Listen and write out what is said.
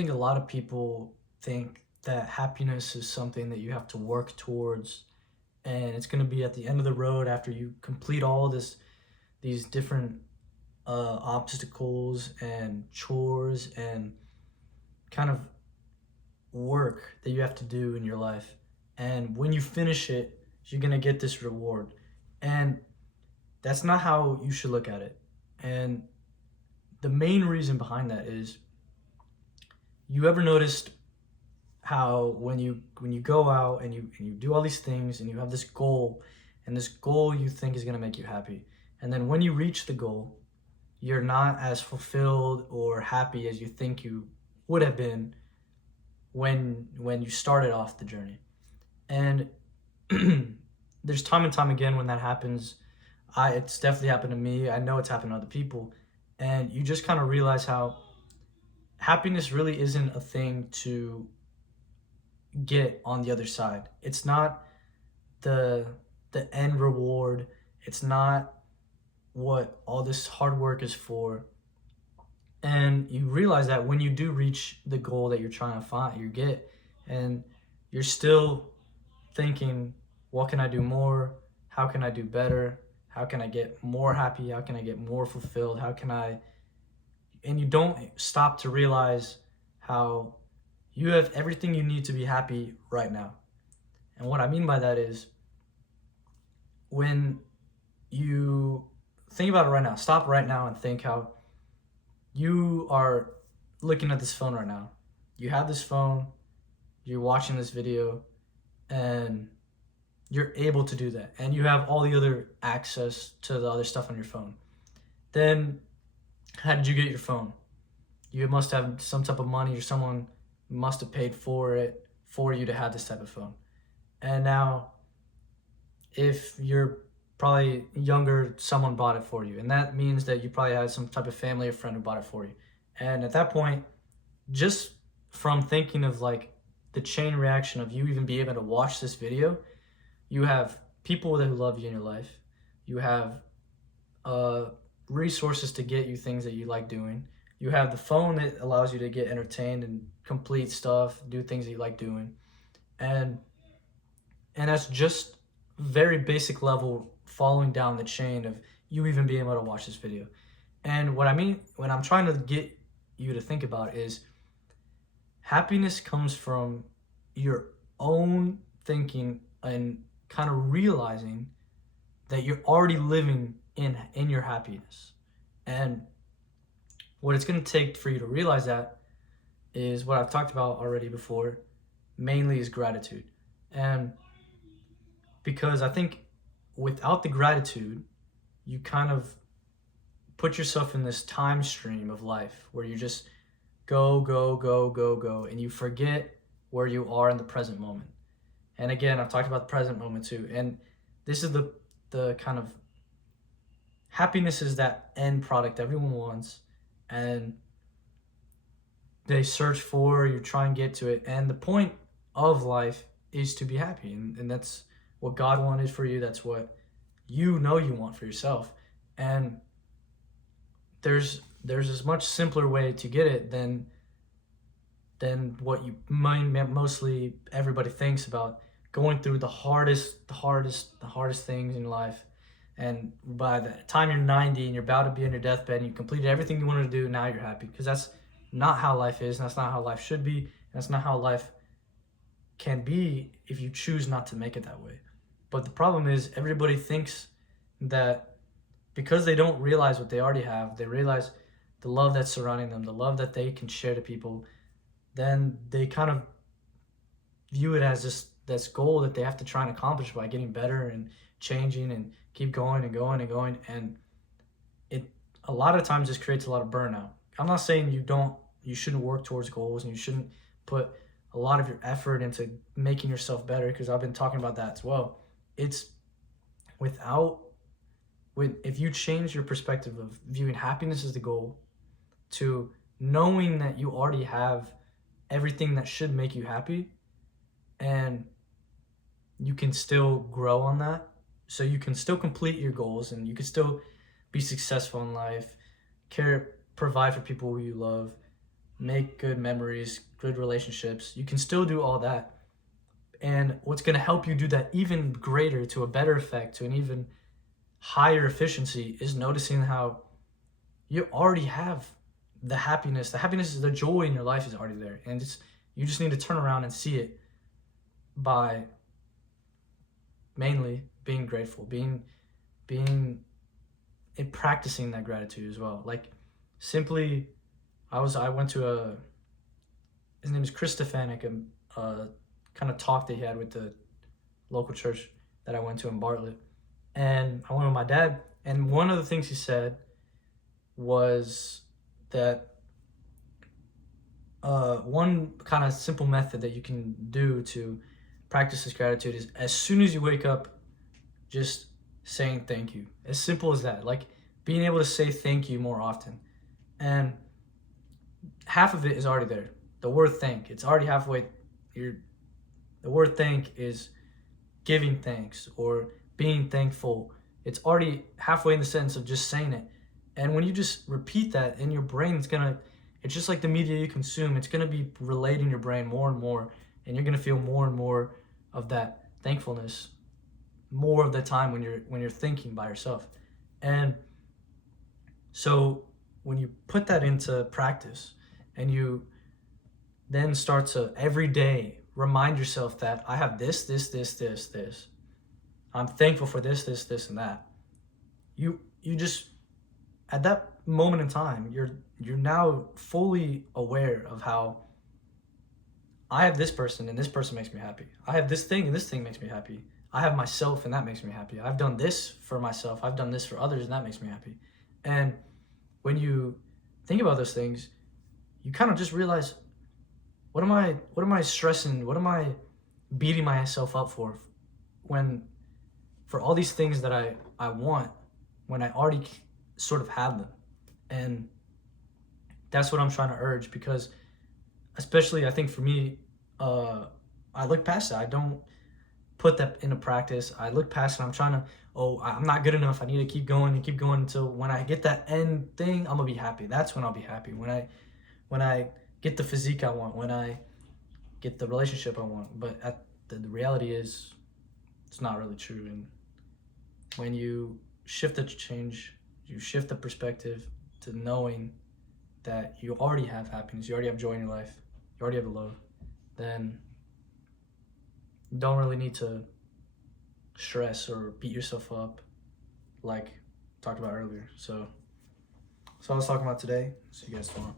think a lot of people think that happiness is something that you have to work towards, and it's going to be at the end of the road after you complete all these different obstacles and chores and kind of work that you have to do in your life. And when you finish it, you're going to get this reward. And that's not how you should look at it. And the main reason behind that is, you ever noticed how when you go out and you do all these things and you have this goal, and this goal you think is going to make you happy, and then when you reach the goal, you're not as fulfilled or happy as you think you would have been when you started off the journey. And there's time and time again when that happens. It's definitely happened to me. I know it's happened to other people. And you just kind of realize how happiness really isn't a thing to get on the other side. It's not the end reward. It's not what all this hard work is for. And you realize that when you do reach the goal that you're trying to find, you get, and you're still thinking, what can I do more? How can I do better? How can I get more happy? How can I get more fulfilled? How can I, and you don't stop to realize how you have everything you need to be happy right now. And what I mean by that is, when you think about it right now, stop right now and think how you are looking at this phone right now. You have this phone, you're watching this video, and you're able to do that. And you have all the other access to the other stuff on your phone. Then, how did you get your phone? You must have some type of money, or someone must have paid for it for you to have this type of phone. And now, if you're probably younger, someone bought it for you. And that means that you probably had some type of family or friend who bought it for you. And at that point, just from thinking of like the chain reaction of you even being able to watch this video, you have people that love you in your life. You have resources to get you things that you like doing. You have the phone that allows you to get entertained and complete stuff, do things that you like doing. And that's just very basic level, following down the chain of you even being able to watch this video. And what I mean when I'm trying to get you to think about is, happiness comes from your own thinking and kind of realizing that you're already living in your happiness. And what it's going to take for you to realize that is what I've talked about already before, mainly is gratitude. And because I think without the gratitude, you kind of put yourself in this time stream of life where you just go, go, go, go, go, and you forget where you are in the present moment. And again, I've talked about the present moment too. And this is the kind of happiness is that end product everyone wants, and they search for, you try and get to it. And the point of life is to be happy. And that's what God wanted for you. That's what you know you want for yourself. And there's a much simpler way to get it than what you mostly everybody thinks about, going through the hardest things in life. And by the time you're 90 and you're about to be on your deathbed and you completed everything you wanted to do, now you're happy. Because that's not how life is, and that's not how life should be, and that's not how life can be if you choose not to make it that way. But the problem is, everybody thinks that because they don't realize what they already have, they realize the love that's surrounding them, the love that they can share to people, then they kind of view it as this goal that they have to try and accomplish by getting better and changing and keep going and going and going. And it a lot of times just creates a lot of burnout. I'm not saying you shouldn't work towards goals and you shouldn't put a lot of your effort into making yourself better, because I've been talking about that as well. It's if you change your perspective of viewing happiness as the goal to knowing that you already have everything that should make you happy, and you can still grow on that, so you can still complete your goals and you can still be successful in life, provide for people who you love, make good memories, good relationships. You can still do all that. And what's going to help you do that even greater, to a better effect, to an even higher efficiency, is noticing how you already have the happiness. The happiness, the joy in your life is already there. And you just need to turn around and see it by mainly being grateful, being and practicing that gratitude as well. Like, simply, I went to his name is Chris Stefanik, a kind of talk that he had with the local church that I went to in Bartlett. And I went with my dad, and one of the things he said was that one kind of simple method that you can do to practice this gratitude is, as soon as you wake up, just saying thank you. As simple as that. Like, being able to say thank you more often. And half of it is already there. The word thank, it's already halfway. The word thank is giving thanks or being thankful. It's already halfway in the sentence of just saying it. And when you just repeat that in your brain, it's just like the media you consume. It's gonna be relayed in your brain more and more, and you're gonna feel more and more of that thankfulness more of the time when you're thinking by yourself. And so when you put that into practice, and you then start to every day remind yourself that I have this, I'm thankful for this, and that. You just, at that moment in time, you're now fully aware of how I have this person and this person makes me happy. I have this thing and this thing makes me happy. I have myself and that makes me happy. I've done this for myself. I've done this for others and that makes me happy. And when you think about those things, you kind of just realize, what am I stressing? What am I beating myself up for all these things that I want, when I already sort of have them? And that's what I'm trying to urge, because especially I think for me, I look past that. I don't put that into practice. I look past it. I'm trying to, I'm not good enough. I need to keep going until when I get that end thing, I'm gonna be happy. That's when I'll be happy. When I get the physique I want, when I get the relationship I want. But the reality is, it's not really true. And when you shift the perspective to knowing that you already have happiness, you already have joy in your life, you already have love, then you don't really need to stress or beat yourself up like talked about earlier. So that's all I was talking about today. See you guys tomorrow.